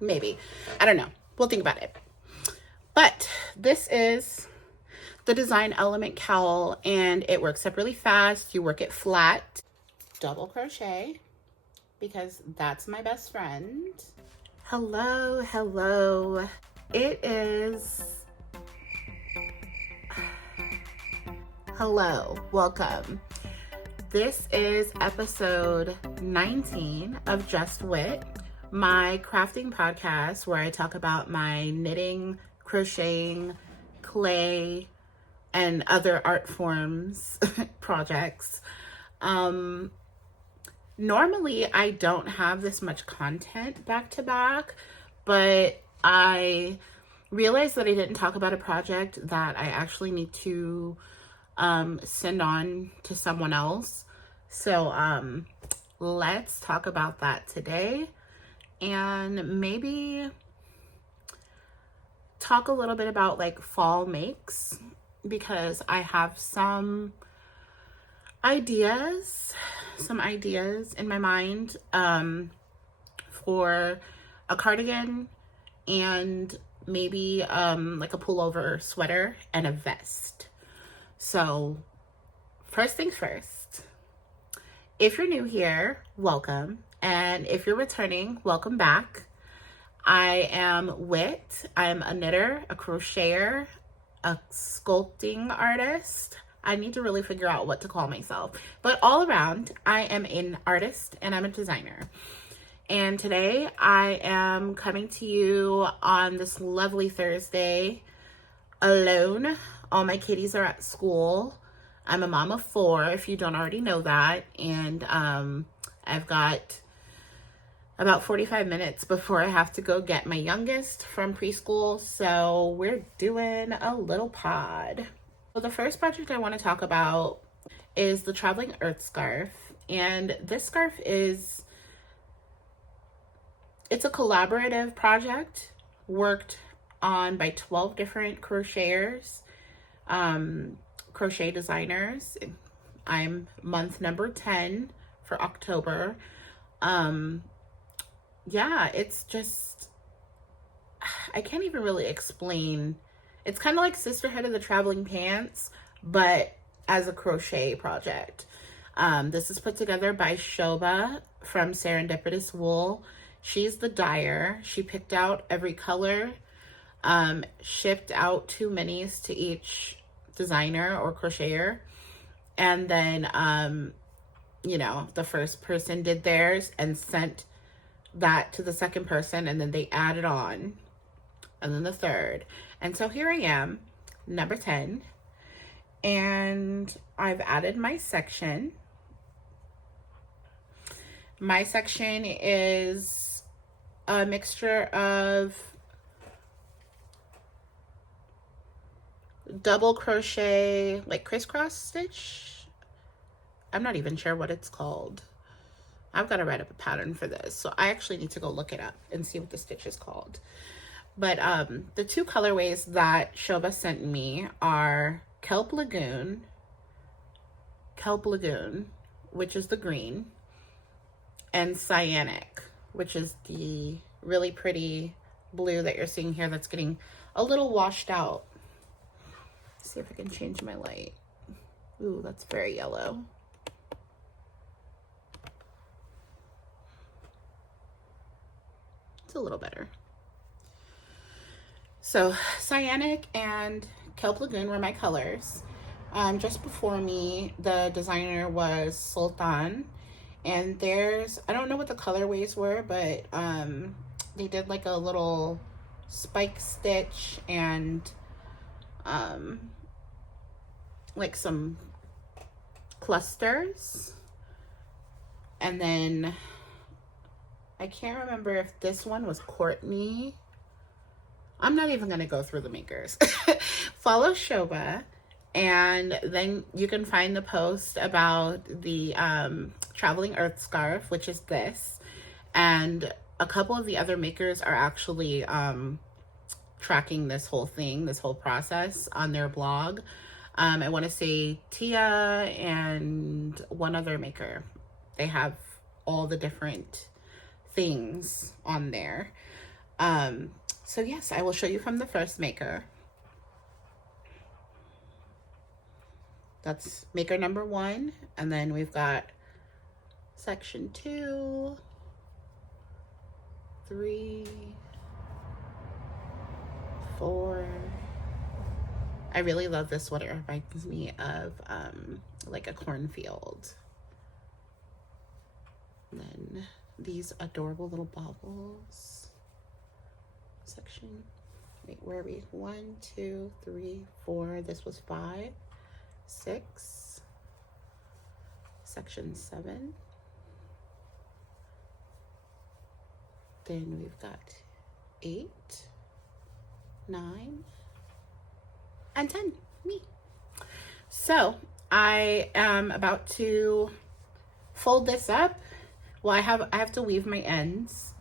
Maybe. I don't know. We'll think about it. But this is the design element cowl, and it works up really fast. You work it flat, double crochet, because that's my best friend. Hello, hello. It is... Hello, welcome. This is episode 19 of Just Whit, my crafting podcast where I talk about my knitting, crocheting, clay, and other art forms projects. Normally I don't have this much content back to back, but I realized that I didn't talk about a project that I actually need to send on to someone else. So let's talk about that today, and maybe talk a little bit about like fall makes, because I have some ideas in my mind for a cardigan and maybe like a pullover sweater and a vest. So first things first, if you're new here, welcome. And if you're returning, welcome back. I am Whit. I'm a knitter, a crocheter, a sculpting artist. I need to really figure out what to call myself. But all around, I am an artist and I'm a designer. And today I am coming to you on this lovely Thursday alone. All my kitties are at school. I'm a mom of 4, if you don't already know that. And I've got about 45 minutes before I have to go get my youngest from preschool. So we're doing a little pod. So the first project I want to talk about is the Traveling Earth Scarf. And this scarf it's a collaborative project worked on by 12 different crocheters, crochet designers. I'm month number 10 for October. Yeah, it's just, I can't even really explain. It's kind of like Sisterhood of the Traveling Pants, but as a crochet project. This is put together by Shoba from Serendipitous Wool. She's the dyer. She picked out every color, shipped out 2 minis to each designer or crocheter, and then the first person did theirs and sent that to the second person, and then they added on, and then the third. And so here I am, number 10, and I've added my section. My section is a mixture of double crochet, like crisscross stitch. I'm not even sure what it's called. I've got to write up a pattern for this, so I actually need to go look it up and see what the stitch is called. But the 2 colorways that Shoba sent me are Kelp Lagoon, which is the green, and Cyanic, which is the really pretty blue that you're seeing here that's getting a little washed out. Let's see if I can change my light. Ooh, that's very yellow. It's a little better. So Cyanic and Kelp Lagoon were my colors. Just before me, the designer was Sultan, and I don't know what the colorways were, but they did like a little spike stitch and like some clusters, and then I can't remember if this one was Courtney. I'm not even going to go through the makers. Follow Shoba, and then you can find the post about the Traveling Earth Scarf, which is this. And a couple of the other makers are actually tracking this whole process on their blog. I want to say Tia and one other maker. They have all the different things on there. So yes, I will show you from the first maker. That's maker number 1, and then we've got section 2, 3, 4. I really love this sweater. It reminds me of like a cornfield. And then these adorable little baubles. Section, wait, where are we? 1, 2, 3, 4. This was 5, 6. Section 7. Then we've got 8, 9, and 10. Me. So I am about to fold this up. Well, I have to weave my ends.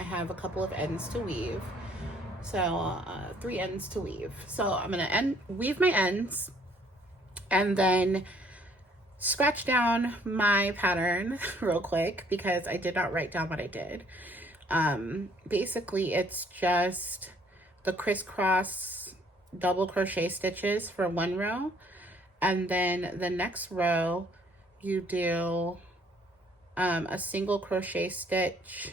I have a couple of ends to weave. So 3 ends to weave. So I'm gonna weave my ends and then scratch down my pattern real quick because I did not write down what I did. Basically it's just the crisscross double crochet stitches for 1 row, and then the next row you do a single crochet stitch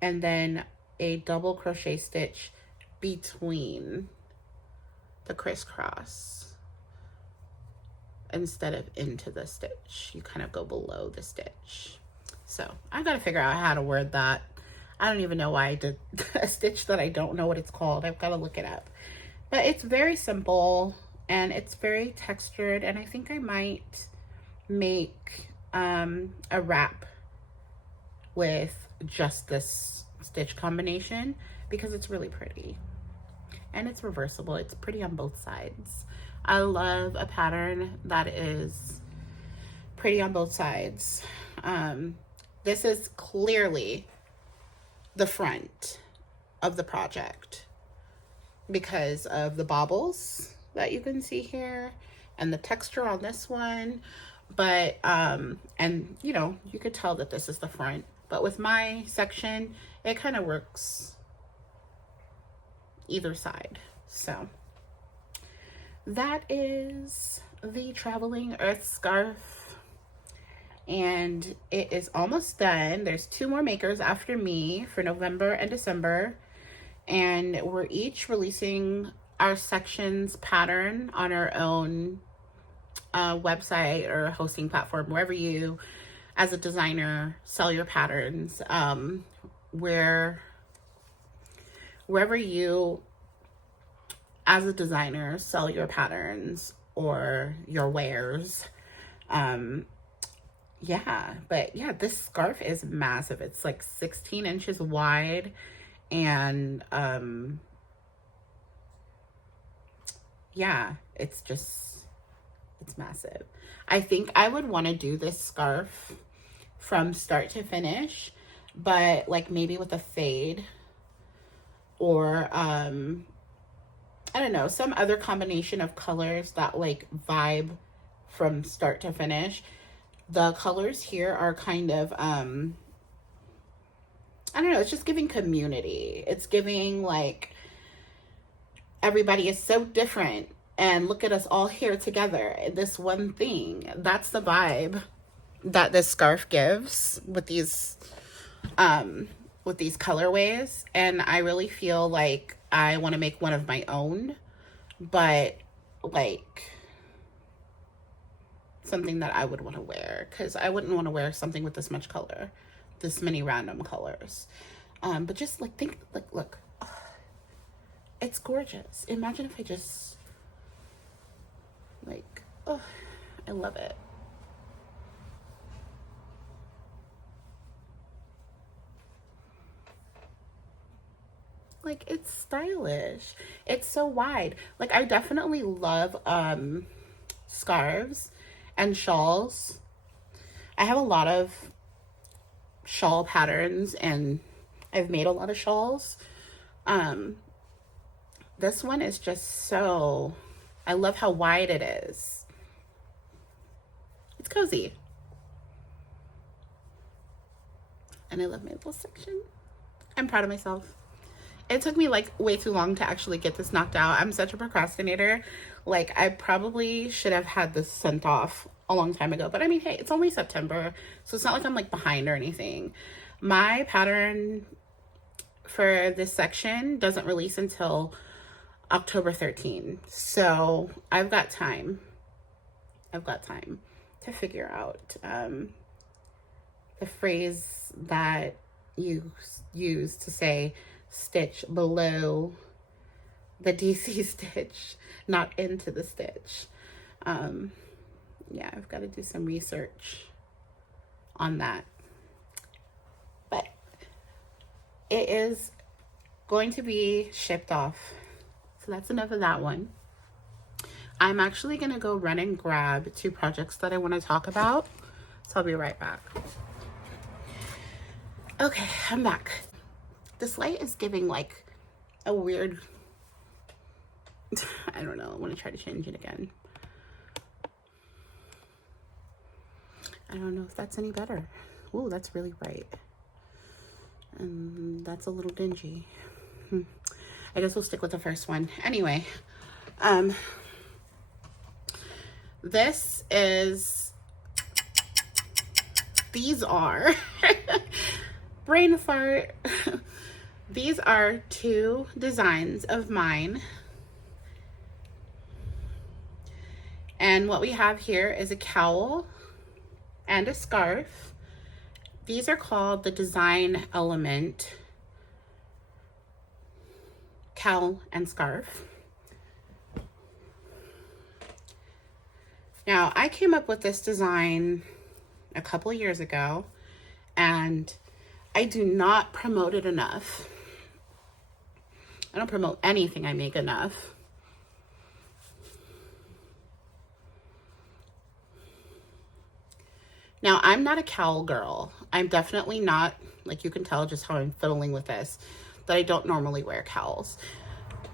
and then a double crochet stitch between the crisscross instead of into the stitch. You kind of go below the stitch. So I gotta figure out how to word that. I don't even know why I did a stitch that I don't know what it's called. I've got to look it up. But it's very simple and it's very textured, and I think I might make a wrap with just this stitch combination because it's really pretty and it's reversible. It's pretty on both sides. I love a pattern that is pretty on both sides. This is clearly the front of the project because of the baubles that you can see here and the texture on this one. But and you know, you could tell that this is the front, but with my section it kind of works either side. So that is the Traveling Earth Scarf, and it is almost done. There's 2 more makers after me for November and December, and we're each releasing our sections pattern on our own website or hosting platform, wherever you as a designer sell your patterns. Wherever you as a designer sell your patterns or your wares. Yeah, but yeah, this scarf is massive. It's like 16 inches wide, and yeah, it's massive. I think I would want to do this scarf from start to finish, but like maybe with a fade or I don't know, some other combination of colors that like vibe from start to finish. The colors here are kind of I don't know, it's just giving community. It's giving like everybody is so different and look at us all here together in this one thing. That's the vibe that this scarf gives with these colorways, and I really feel like I want to make one of my own, but like something that I would want to wear, because I wouldn't want to wear something with this much color, this many random colors. But just like think, like look, it's gorgeous. Imagine if I just like, oh, I love it. Like, it's stylish. It's so wide. Like, I definitely love scarves and shawls. I have a lot of shawl patterns and I've made a lot of shawls. This one is just so, I love how wide it is. It's cozy. And I love my little section. I'm proud of myself. It took me like way too long to actually get this knocked out. I'm such a procrastinator. Like, I probably should have had this sent off a long time ago. But I mean, hey, it's only September, so it's not like I'm like behind or anything. My pattern for this section doesn't release until October 13. So I've got time. I've got time to figure out the phrase that you use to say stitch below the DC stitch, not into the stitch. Yeah, I've got to do some research on that. But it is going to be shipped off. So that's enough of that one. I'm actually going to go run and grab 2 projects that I want to talk about. So I'll be right back. Okay, I'm back. This light is giving like a weird, I don't know, I want to try to change it again. I don't know if that's any better. Ooh, that's really bright. And that's a little dingy. I guess we'll stick with the first one. Anyway, these are, brain fart. These are 2 designs of mine. And what we have here is a cowl and a scarf. These are called the Design Element cowl and scarf. Now, I came up with this design a couple of years ago, and I do not promote it enough. I don't promote anything I make enough. Now, I'm not a cowl girl. I'm definitely not, like you can tell just how I'm fiddling with this, that I don't normally wear cowls.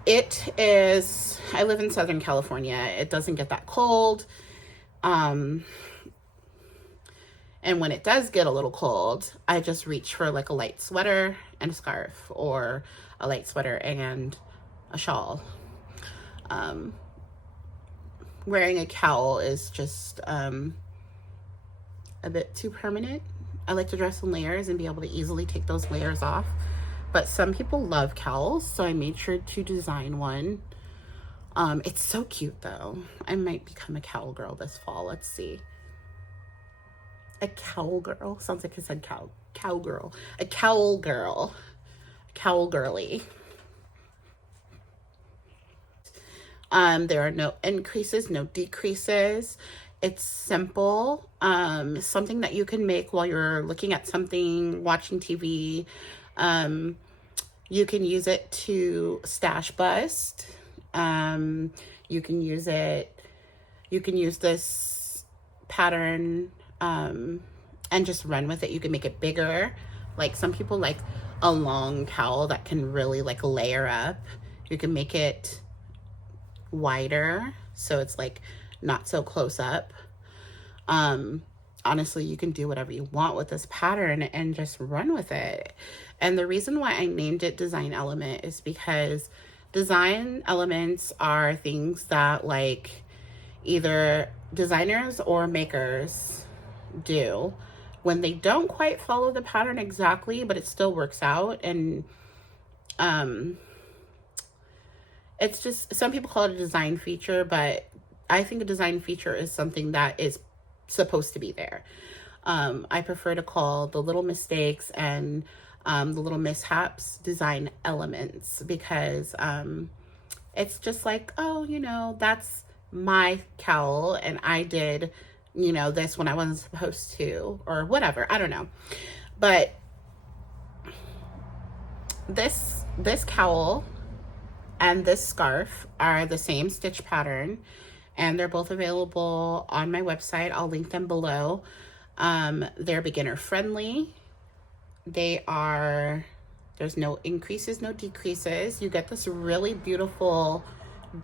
It is, I live in Southern California. It doesn't get that cold. And when it does get a little cold, I just reach for like a light sweater and a scarf, or a light sweater and a shawl. Wearing a cowl is just a bit too permanent. I like to dress in layers and be able to easily take those layers off. But some people love cowls, so I made sure to design one. It's so cute though. I might become a cowl girl this fall. Let's see. A cowl girl? Sounds like I said cowgirl. A cowl girl. Cowl girly. There are no increases, no decreases. It's simple. Something that you can make while you're looking at something, watching TV. You can use it to stash bust. You can use this pattern and just run with it. You can make it bigger. Like some people like a long cowl that can really like layer up. You can make it wider so it's like not so close up. Honestly, you can do whatever you want with this pattern and just run with it. And the reason why I named it Design Element is because design elements are things that like either designers or makers do when they don't quite follow the pattern exactly, but it still works out. And it's just, some people call it a design feature, but I think a design feature is something that is supposed to be there. I prefer to call the little mistakes and the little mishaps design elements, because it's just like, oh, you know, that's my cowl and I did, you know, this when I wasn't supposed to, or whatever. I don't know. But this cowl and this scarf are the same stitch pattern, and they're both available on my website. I'll link them below. They're beginner friendly. There's no increases, no decreases. You get this really beautiful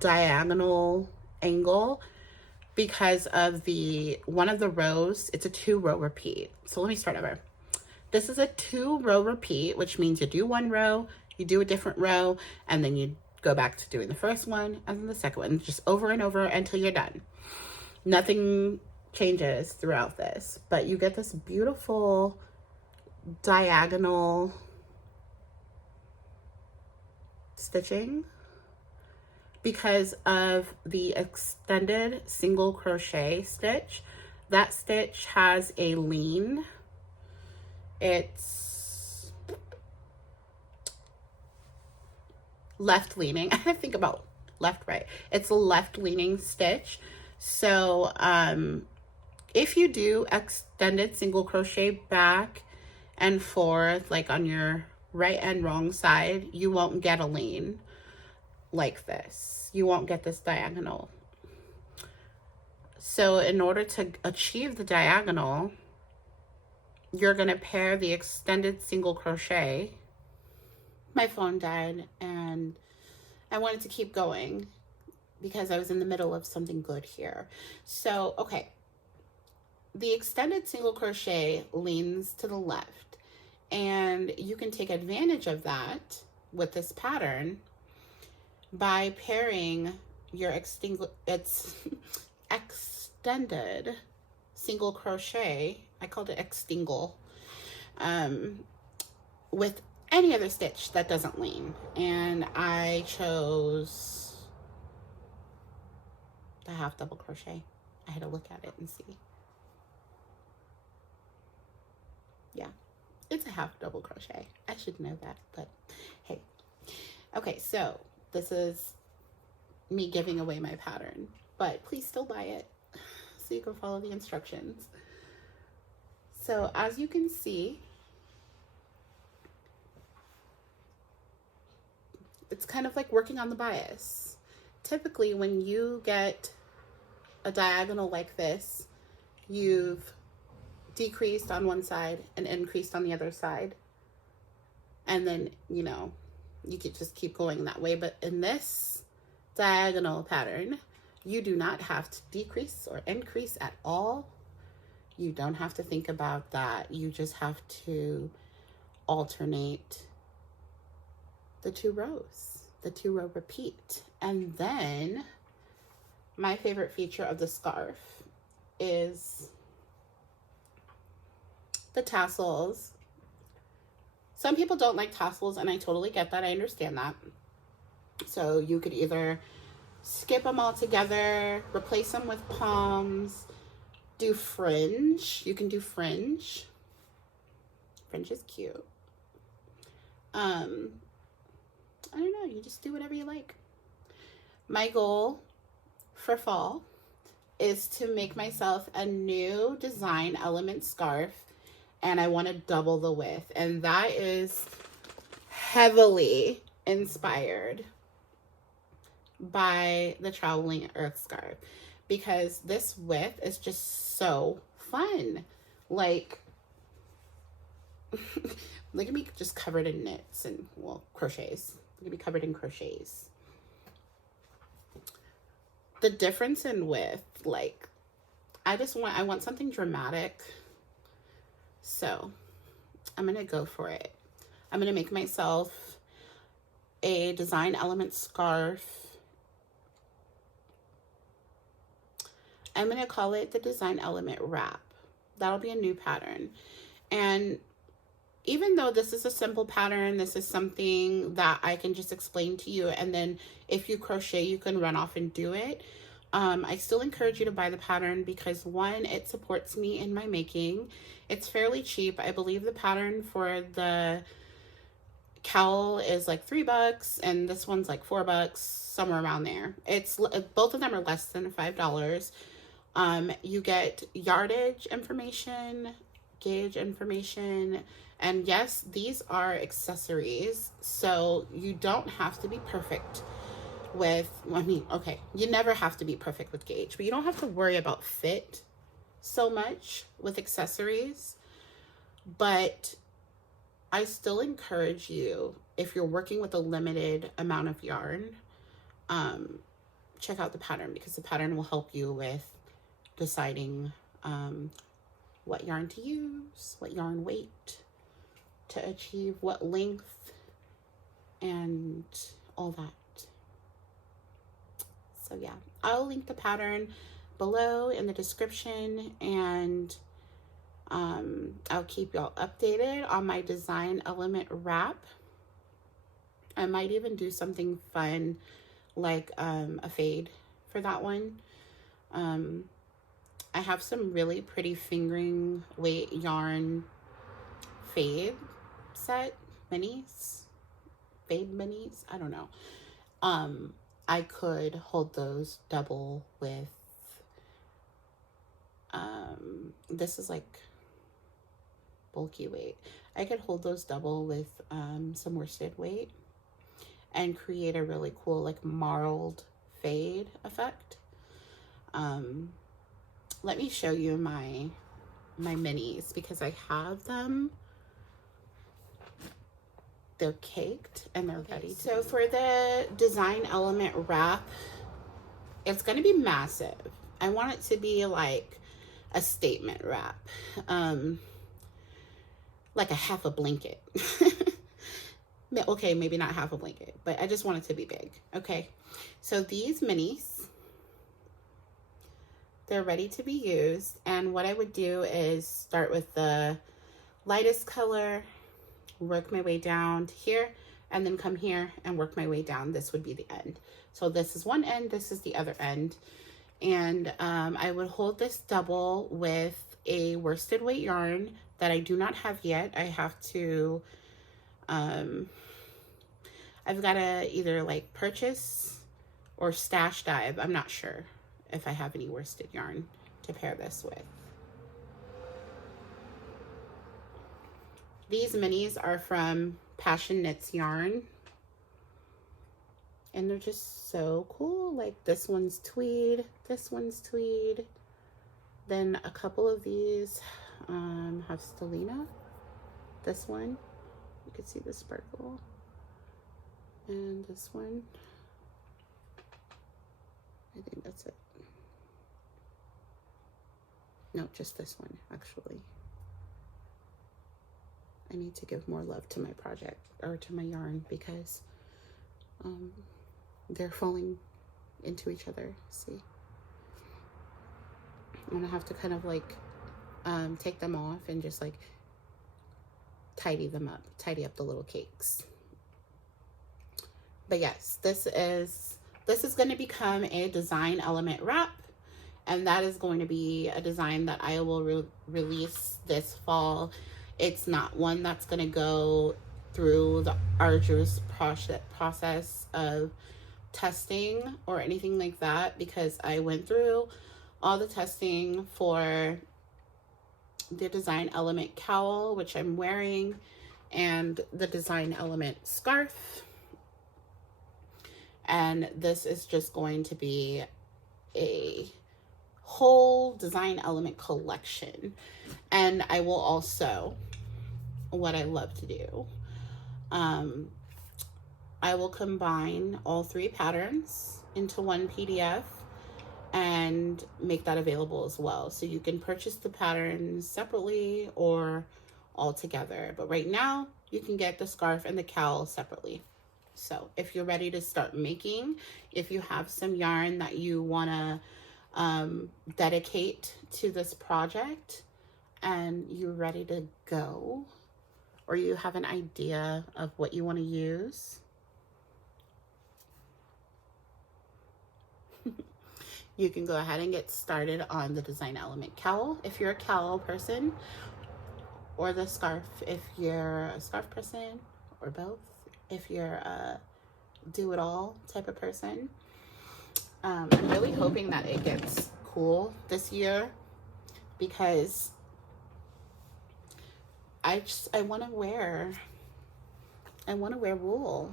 diagonal angle because of one of the rows. It's a 2-row repeat. So let me start over. This is a 2-row repeat, which means you do 1 row, you do a different row, and then you go back to doing the first one and then the second one, just over and over until you're done. Nothing changes throughout this, but you get this beautiful diagonal stitching because of the extended single crochet stitch. That stitch has a lean. It's left leaning. I have to think about left, right. It's a left leaning stitch. So if you do extended single crochet back and forth, like on your right and wrong side, you won't get a lean like this. You won't get this diagonal. So in order to achieve the diagonal, you're going to pair the extended single crochet. My phone died and I wanted to keep going because I was in the middle of something good here. So, okay. The extended single crochet leans to the left, and you can take advantage of that with this pattern by pairing your extended single crochet, I called it extingle, with any other stitch that doesn't lean. And I chose the half double crochet. I had to look at it and see. Yeah, it's a half double crochet. I should know that, but hey. Okay, so this is me giving away my pattern, but please still buy it so you can follow the instructions. So as you can see, it's kind of like working on the bias. Typically, when you get a diagonal like this, you've decreased on one side and increased on the other side. And then, you know, you could just keep going that way. But in this diagonal pattern, you do not have to decrease or increase at all. You don't have to think about that. You just have to alternate the 2 rows, the 2-row repeat. And then my favorite feature of the scarf is the tassels. Some people don't like tassels, and I totally get that. I understand that. So you could either skip them all together, replace them with poms, do fringe. You can do fringe. Fringe is cute. I don't know. You just do whatever you like. My goal for fall is to make myself a new design element scarf, and I want to double the width, and that is heavily inspired by the Traveling Earth scarf, because this width is just so fun. Like, look at me just covered in knits and, well, crochets. Look at me covered in crochets. The difference in width, like, I want something dramatic. So I'm going to go for it. I'm going to make myself a design element scarf. I'm going to call it the design element wrap. That'll be a new pattern. And even though this is a simple pattern, this is something that I can just explain to you, and then if you crochet, you can run off and do it. I still encourage you to buy the pattern because, one, it supports me in my making. It's fairly cheap. I believe the pattern for the cowl is like $3 and this one's like $4, somewhere around there. It's both of them are less than $5. You get yardage information, gauge information, and yes, these are accessories, so you don't have to be perfect with, I mean, okay, you never have to be perfect with gauge, but you don't have to worry about fit so much with accessories. But I still encourage you, if you're working with a limited amount of yarn, check out the pattern, because the pattern will help you with deciding what yarn to use, what yarn weight, to achieve what length and all that. So yeah, I'll link the pattern below in the description, and I'll keep y'all updated on my design element wrap. I might even do something fun like a fade for that one. I have some really pretty fingering weight yarn fade set minis, fade minis, I don't know. I could hold those double with this is like bulky weight. I could hold those double with some worsted weight and create a really cool like marled fade effect. Let me show you my minis because I have them. They're caked and they're ready. So for the design element wrap, it's going to be massive. I want it to be like a statement wrap, like a half a blanket. Okay, maybe not half a blanket, but I just want it to be big. Okay, so these minis, they're ready to be used. And what I would do is start with the lightest color, work my way down to here, and then come here and work my way down. This would be the end. So this is one end, this is the other end. And I would hold this double with a worsted weight yarn that I do not have yet. I have to, I've got to either like purchase or stash dive. I'm not sure if I have any worsted yarn to pair this with. These minis are from Passion Knits Yarn, and they're just so cool. Like this one's tweed, this one's tweed. Then a couple of these have stellina. This one, you can see the sparkle. And this one, I think that's it. No, just this one, actually. I need to give more love to my project, or to my yarn, because they're falling into each other. See? I'm gonna have to kind of like take them off and just like tidy them up, tidy up the little cakes. But yes, this is going to become a design element wrap, and that is going to be a design that I will release this fall. It's not one that's going to go through the arduous process of testing or anything like that, because I went through all the testing for the design element cowl, which I'm wearing, and the design element scarf. And this is just going to be a whole design element collection. And I will also, what I love to do, I will combine all 3 patterns into one PDF and make that available as well. So you can purchase the patterns separately or all together. But right now, you can get the scarf and the cowl separately. So if you're ready to start making, if you have some yarn that you want to dedicate to this project and you're ready to go, or you have an idea of what you want to use, you can go ahead and get started on the design element cowl if you're a cowl person, or the scarf if you're a scarf person, or both if you're a do-it-all type of person. I'm really hoping that it gets cool this year, because I want to wear wool.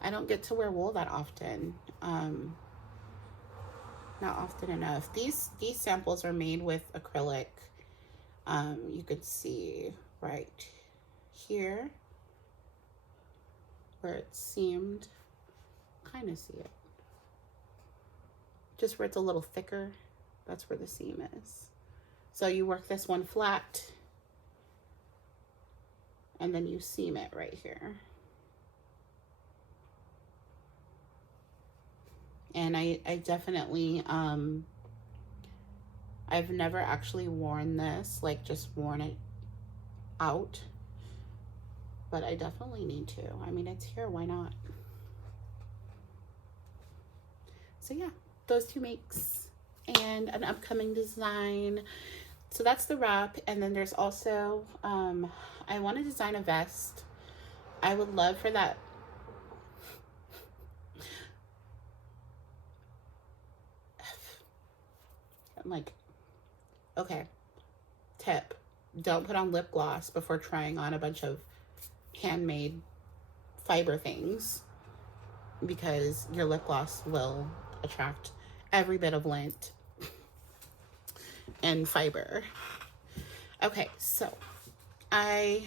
I don't get to wear wool that often. Not often enough. These samples are made with acrylic. You could see right here where it seamed. Kind of see it. Just where it's a little thicker, that's where the seam is. So you work this one flat and then you seam it right here. And I definitely, I've never actually worn this, like just worn it out, but I definitely need to. I mean, it's here, why not? So yeah, those two makes and an upcoming design. So that's the wrap. And then there's also, I want to design a vest. I would love for that. I'm like, okay, tip, don't put on lip gloss before trying on a bunch of handmade fiber things, because your lip gloss will attract every bit of lint and fiber. Okay, so I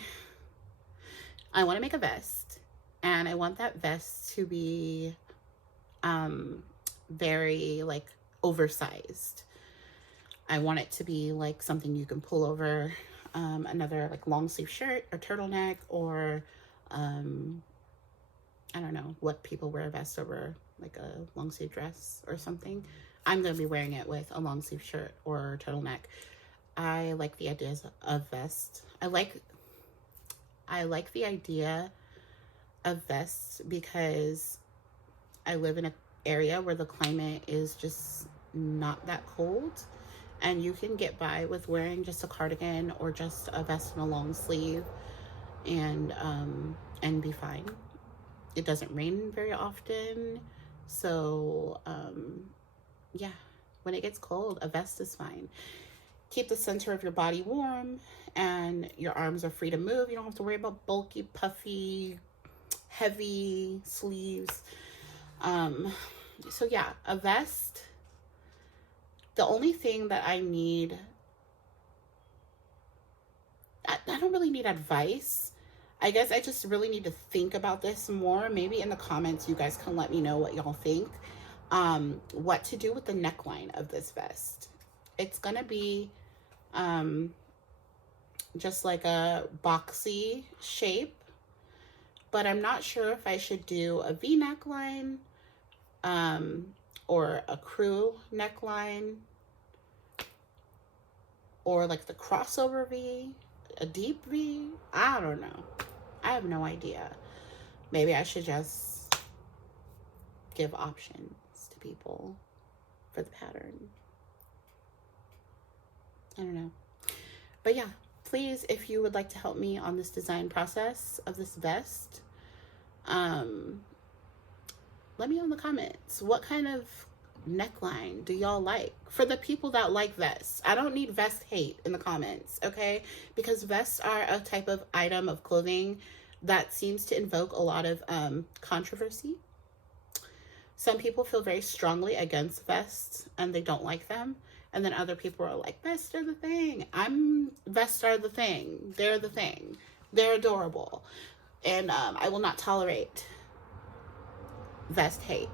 want to make a vest, and I want that vest to be very like oversized. I want it to be like something you can pull over another like long sleeve shirt or turtleneck, or I don't know what people wear a vest over, like a long sleeve dress or something. I'm going to be wearing it with a long sleeve shirt or turtleneck. I like the ideas of vest. I like the idea of vests because I live in an area where the climate is just not that cold, and you can get by with wearing just a cardigan or just a vest and a long sleeve and be fine. It doesn't rain very often, so yeah, when it gets cold, a vest is fine. Keep the center of your body warm, and your arms are free to move. You don't have to worry about bulky, puffy, heavy sleeves. So yeah, a vest. The only thing that I need, I don't really need advice. I guess I just really need to think about this more. Maybe in the comments you guys can let me know what y'all think. What to do with the neckline of this vest. It's gonna be just like a boxy shape, but I'm not sure if I should do a V neckline or a crew neckline, or like the crossover V, a deep V. I don't know. I have no idea. Maybe I should just give options to people for the pattern. I don't know. But yeah, please, if you would like to help me on this design process of this vest, let me know in the comments. What kind of neckline do y'all like? For the people that like vests, I don't need vest hate in the comments, okay? Because vests are a type of item of clothing that seems to invoke a lot of controversy. Some people feel very strongly against vests and they don't like them. And then other people are like, vests are the thing. Vests are the thing. They're the thing. They're adorable. And I will not tolerate vest hate.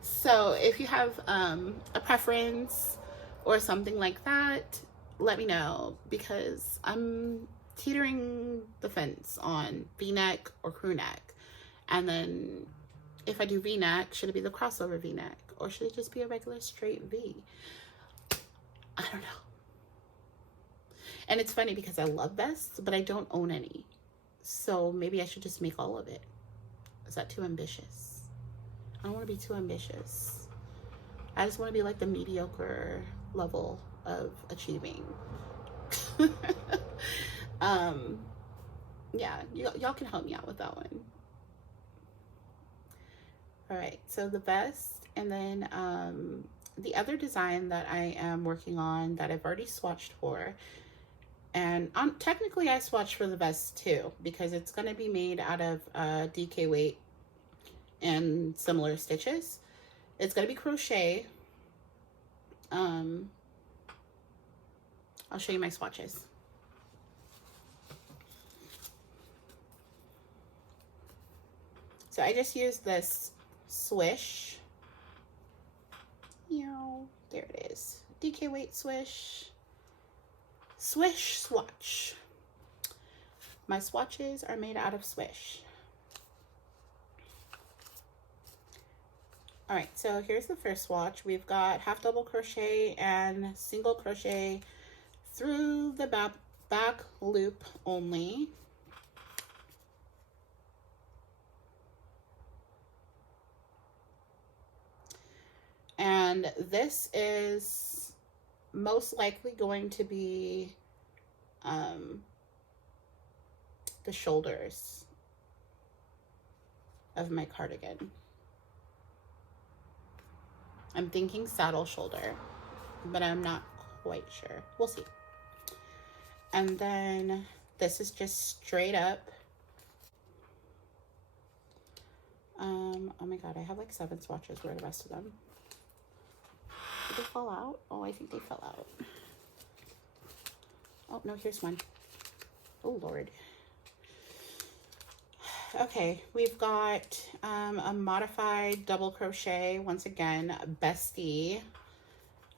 So if you have a preference or something like that, let me know, because I'm teetering the fence on V-neck or crew neck. And then if I do V-neck, should it be the crossover V-neck, or should it just be a regular straight V? I don't know. And it's funny because I love vests, but I don't own any. So maybe I should just make all of it. Is that too ambitious? I don't want to be too ambitious. I just want to be like the mediocre level of achieving. Yeah, y'all can help me out with that one. All right, so the vest, and then the other design that I am working on that I've already swatched for, and technically I swatched for the vest too, because it's going to be made out of DK weight and similar stitches. It's going to be crochet. I'll show you my swatches. So I just used this swish. There it is. DK weight swish. Swish swatch. My swatches are made out of swish. All right, so here's the first swatch. We've got half double crochet and single crochet through the back loop only. And this is most likely going to be the shoulders of my cardigan. I'm thinking saddle shoulder, but I'm not quite sure. We'll see. And then this is just straight up. Oh my god, I have like 7 swatches. Where are the rest of them? Did they fall out? Oh, I think they fell out. Oh, no, here's one. Oh, Lord. Okay, we've got a modified double crochet. Once again, Bestie.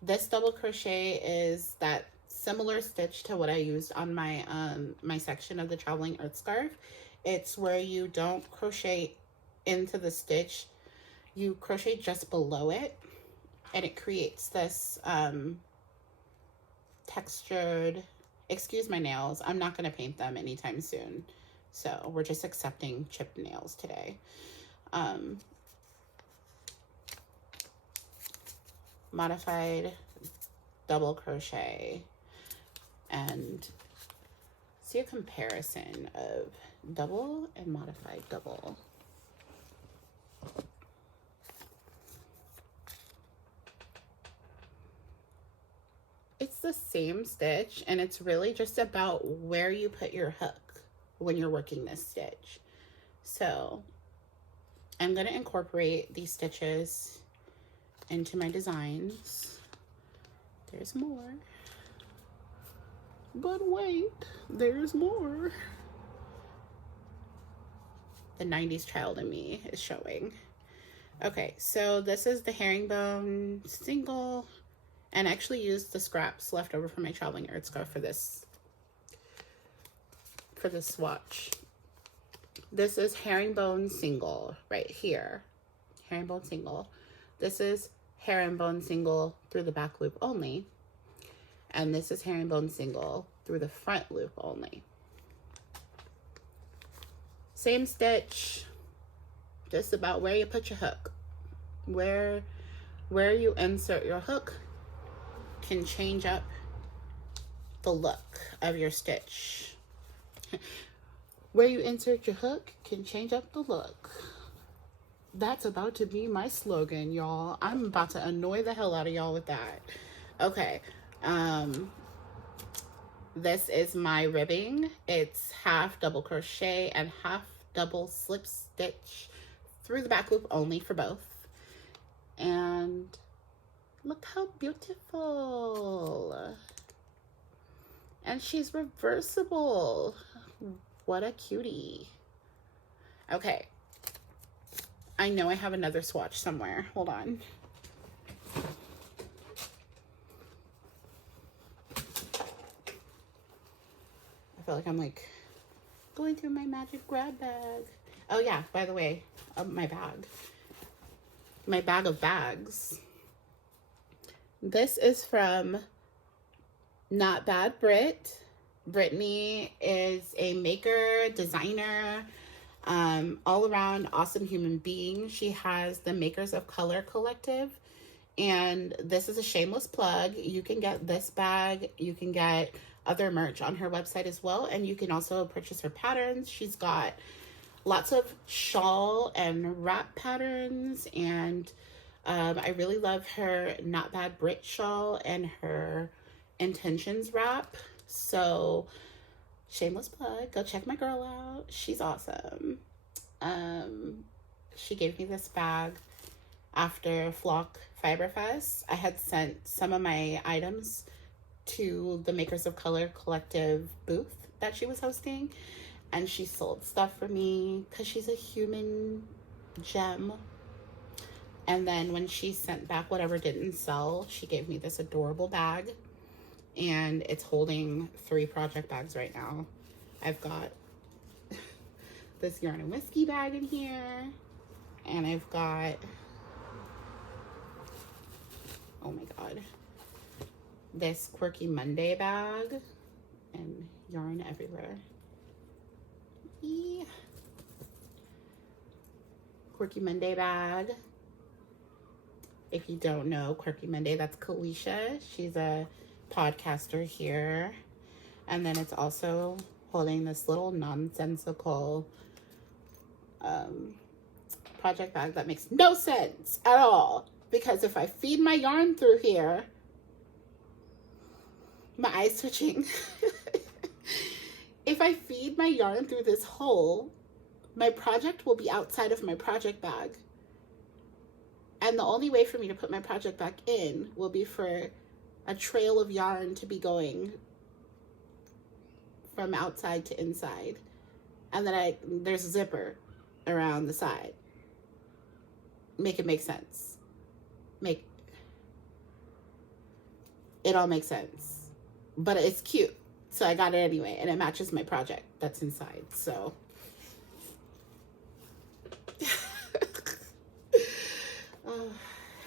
This double crochet is that similar stitch to what I used on my my section of the traveling earth scarf. It's where you don't crochet into the stitch, you crochet just below it, and it creates this textured, excuse my nails, I'm not going to paint them anytime soon, so we're just accepting chipped nails today. Modified double crochet, and see a comparison of double and modified double. It's the same stitch, and it's really just about where you put your hook when you're working this stitch. So I'm going to incorporate these stitches into my designs. There's more. But wait, there's more. The 90s child in me is showing. Okay, so this is the herringbone single, and I actually used the scraps left over from my traveling earth scarf for this swatch. This is herringbone single right here. Herringbone single. This is herringbone single through the back loop only. And this is herringbone single through the front loop only. Same stitch, just about where you put your hook. Where you insert your hook can change up the look of your stitch. Where you insert your hook can change up the look. That's about to be my slogan, y'all. I'm about to annoy the hell out of y'all with that. Okay. This is my ribbing. It's half double crochet and half double slip stitch through the back loop only for both. And look how beautiful. And she's reversible. What a cutie. Okay. I know I have another swatch somewhere. Hold on. I feel like I'm like going through my magic grab bag. Oh yeah, by the way, my bag. My bag of bags. This is from Not Bad Brit. Brittany is a maker, designer, all around awesome human being. She has the Makers of Color collective, and this is a shameless plug. You can get this bag, you can get other merch on her website as well, and you can also purchase her patterns. She's got lots of shawl and wrap patterns, and I really love her Not Bad Brit shawl and her Intentions wrap. So shameless plug, go check my girl out. She's awesome. She gave me this bag after Flock Fiber Fest. I had sent some of my items to the Makers of Color collective booth that she was hosting, and she sold stuff for me because she's a human gem. And then when she sent back whatever didn't sell, she gave me this adorable bag. And it's holding 3 project bags right now. I've got this yarn and whiskey bag in here. And I've got, oh my god, this Quirky Monday bag. And yarn everywhere. Yeah. Quirky Monday bag. If you don't know Quirky Monday, that's Kalisha. She's a podcaster here. And then it's also holding this little nonsensical project bag that makes no sense at all. Because if I feed my yarn through here, my eye's twitching. If I feed my yarn through this hole, my project will be outside of my project bag. And the only way for me to put my project back in will be for a trail of yarn to be going from outside to inside. And then there's a zipper around the side. Make it make sense. It all makes sense. But it's cute. So I got it anyway. And it matches my project that's inside. So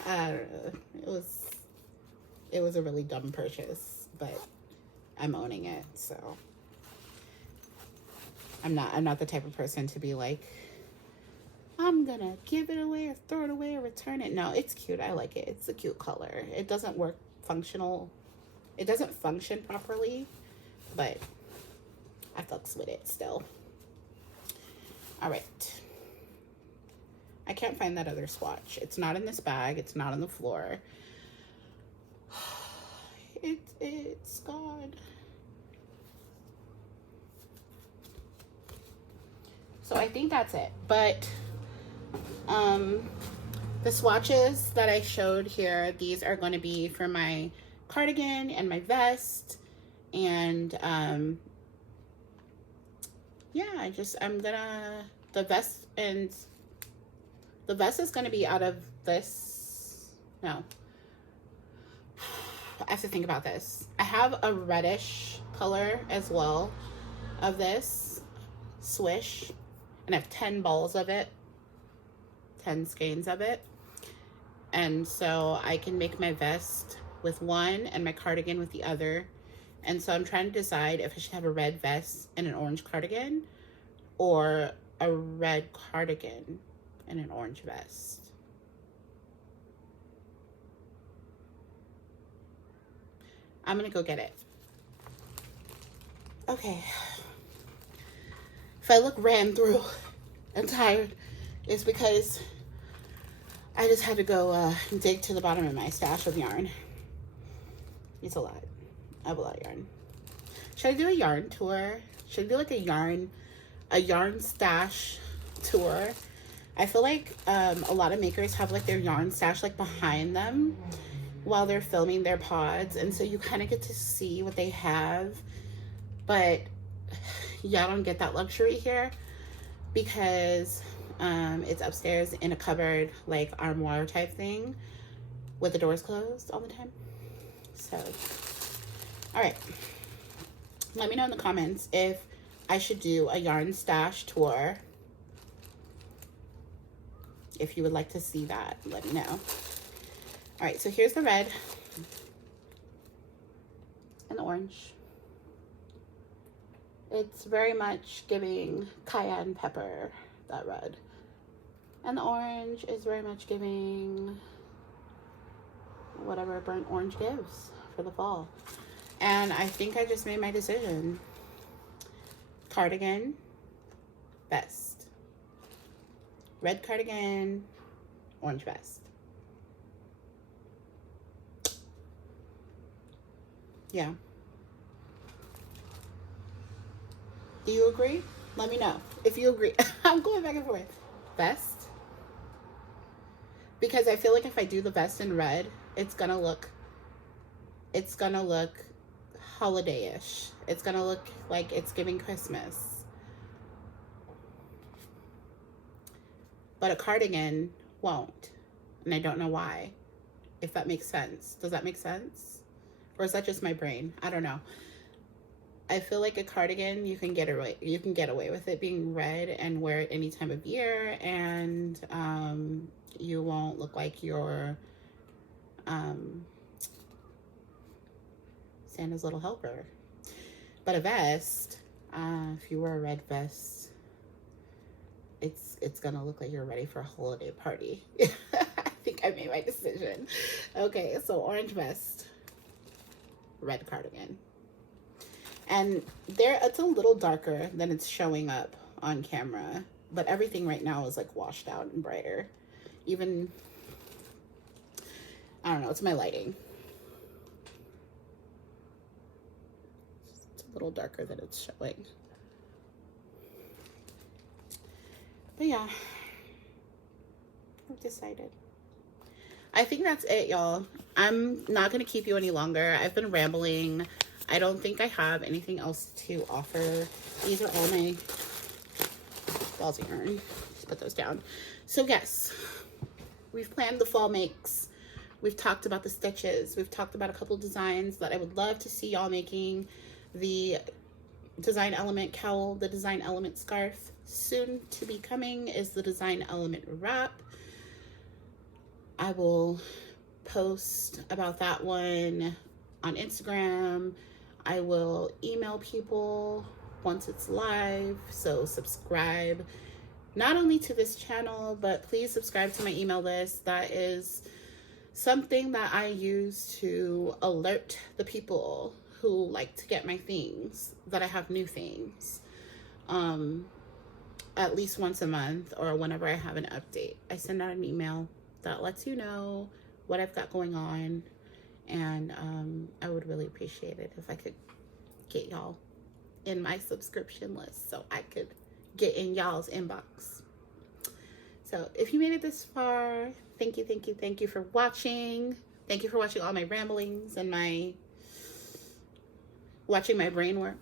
I don't know. It was a really dumb purchase, but I'm owning it. So I'm not the type of person to be like, I'm gonna give it away or throw it away or return it. No, it's cute. I like it. It's a cute color. It doesn't work functional. It doesn't function properly, but I fucks with it still. All right. I can't find that other swatch. It's not in this bag. It's not on the floor. It's gone. So I think that's it. But the swatches that I showed here, these are going to be for my cardigan and my vest. And yeah, the vest is going to be out of this. No. I have to think about this. I have a reddish color as well of this swish. And I have 10 balls of it. 10 skeins of it. And so I can make my vest with one and my cardigan with the other. And so I'm trying to decide if I should have a red vest and an orange cardigan, or a red cardigan and an orange vest. I'm gonna go get it. Okay. If I look ran through and tired, it's because I just had to go dig to the bottom of my stash of yarn. It's a lot. I have a lot of yarn. Should I do a yarn tour? Should I do like a yarn stash tour? I feel like a lot of makers have like their yarn stash like behind them while they're filming their pods, and so you kind of get to see what they have. But yeah, I don't get that luxury here because it's upstairs in a cupboard, like armoire type thing with the doors closed all the time. So all right, let me know in the comments if I should do a yarn stash tour. If you would like to see that, let me know. All right, so here's the red and the orange. It's very much giving cayenne pepper, that red. And the orange is very much giving whatever burnt orange gives for the fall. And I think I just made my decision. Cardigan, vest. Red cardigan, orange vest. Yeah. Do you agree? Let me know if you agree. I'm going back and forth. Vest. Because I feel like if I do the vest in red, it's gonna look holiday-ish. It's gonna look like it's giving Christmas. But a cardigan won't. and I don't know why. If that makes sense. Does that make sense? Or is that just my brain? I don't know. I feel like a cardigan, you can get away with it being red and wear it any time of year, and you won't look like you're Santa's little helper. But a vest, if you wear a red vest, it's gonna look like you're ready for a holiday party. I think I made my decision. Okay, so orange vest, red cardigan. And it's a little darker than it's showing up on camera, but everything right now is like washed out and brighter. Even, I don't know, it's my lighting. It's a little darker than it's showing. But yeah, I've decided. I think that's it, y'all. I'm not going to keep you any longer. I've been rambling. I don't think I have anything else to offer. These are all my balls of yarn. Just put those down. So yes, we've planned the fall makes. We've talked about the stitches. We've talked about a couple designs that I would love to see y'all making. The design element cowl, the design element scarf. Soon to be coming is the design element wrap. I will post about that one on Instagram. I will email people once it's live, so subscribe not only to this channel, but please subscribe to my email list. That is something that I use to alert the people who like to get my things that I have new things. At least once a month or whenever I have an update, I send out an email that lets you know what I've got going on. And I would really appreciate it if I could get y'all in my subscription list so I could get in y'all's inbox. So if you made it this far, thank you for watching. Thank you for watching all my ramblings and watching my brain work.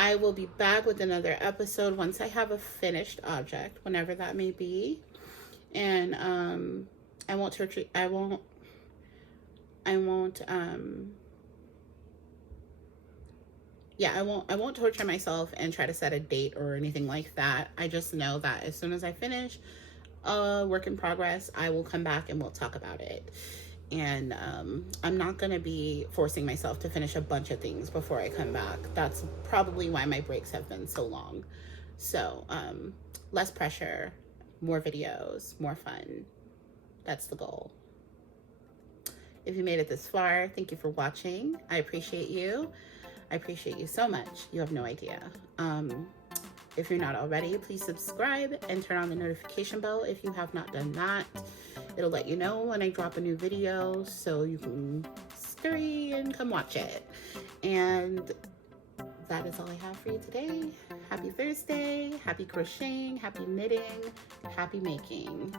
I will be back with another episode once I have a finished object, whenever that may be. And I won't torture myself and try to set a date or anything like that. I just know that as soon as I finish a work in progress, I will come back and we'll talk about it. And I'm not going to be forcing myself to finish a bunch of things before I come back. That's probably why my breaks have been so long. So less pressure, more videos, more fun. That's the goal. If you made it this far, thank you for watching. I appreciate you. I appreciate you so much. You have no idea. If you're not already, please subscribe and turn on the notification bell if you have not done that. It'll let you know when I drop a new video so you can scurry and come watch it. And that is all I have for you today. Happy Thursday, happy crocheting, happy knitting, happy making.